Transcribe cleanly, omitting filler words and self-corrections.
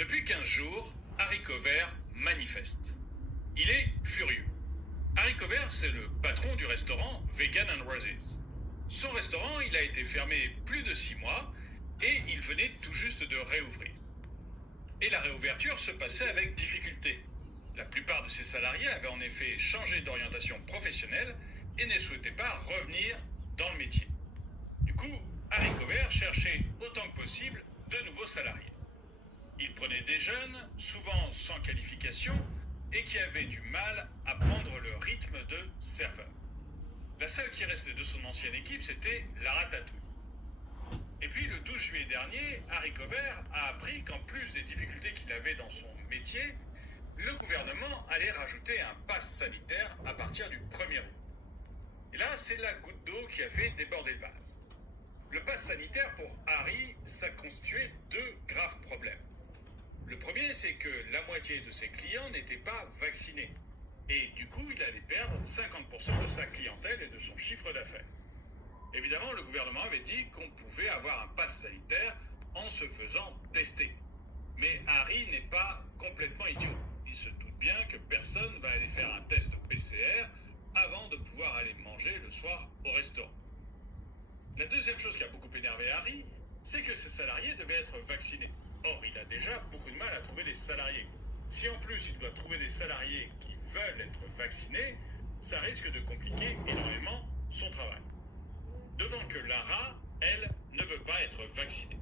Depuis 15 jours, Harry Cover manifeste. Il est furieux. Harry Cover, c'est le patron du restaurant Vegan and Roses. Son restaurant, il a été fermé plus de 6 mois et il venait tout juste de réouvrir. Et la réouverture se passait avec difficulté. La plupart de ses salariés avaient en effet changé d'orientation professionnelle et ne souhaitaient pas revenir dans le métier. Du coup, Harry Cover cherchait autant que possible de nouveaux salariés. Il prenait des jeunes, souvent sans qualification, et qui avaient du mal à prendre le rythme de serveur. La seule qui restait de son ancienne équipe, c'était la Ratatouille. Et puis le 12 juillet dernier, Harry Cover a appris qu'en plus des difficultés qu'il avait dans son métier, le gouvernement allait rajouter un pass sanitaire à partir du 1er août. Et là, c'est la goutte d'eau qui a fait déborder le vase. Le pass sanitaire pour Harry, ça constituait deux graves problèmes. Le premier, c'est que la moitié de ses clients n'étaient pas vaccinés. Et du coup, il allait perdre 50% de sa clientèle et de son chiffre d'affaires. Évidemment, le gouvernement avait dit qu'on pouvait avoir un pass sanitaire en se faisant tester. Mais Harry n'est pas complètement idiot. Il se doute bien que personne va aller faire un test PCR avant de pouvoir aller manger le soir au restaurant. La deuxième chose qui a beaucoup énervé Harry, c'est que ses salariés devaient être vaccinés. Or, il a déjà beaucoup de mal à trouver des salariés. Si en plus il doit trouver des salariés qui veulent être vaccinés, ça risque de compliquer énormément son travail. D'autant que Lara, elle, ne veut pas être vaccinée.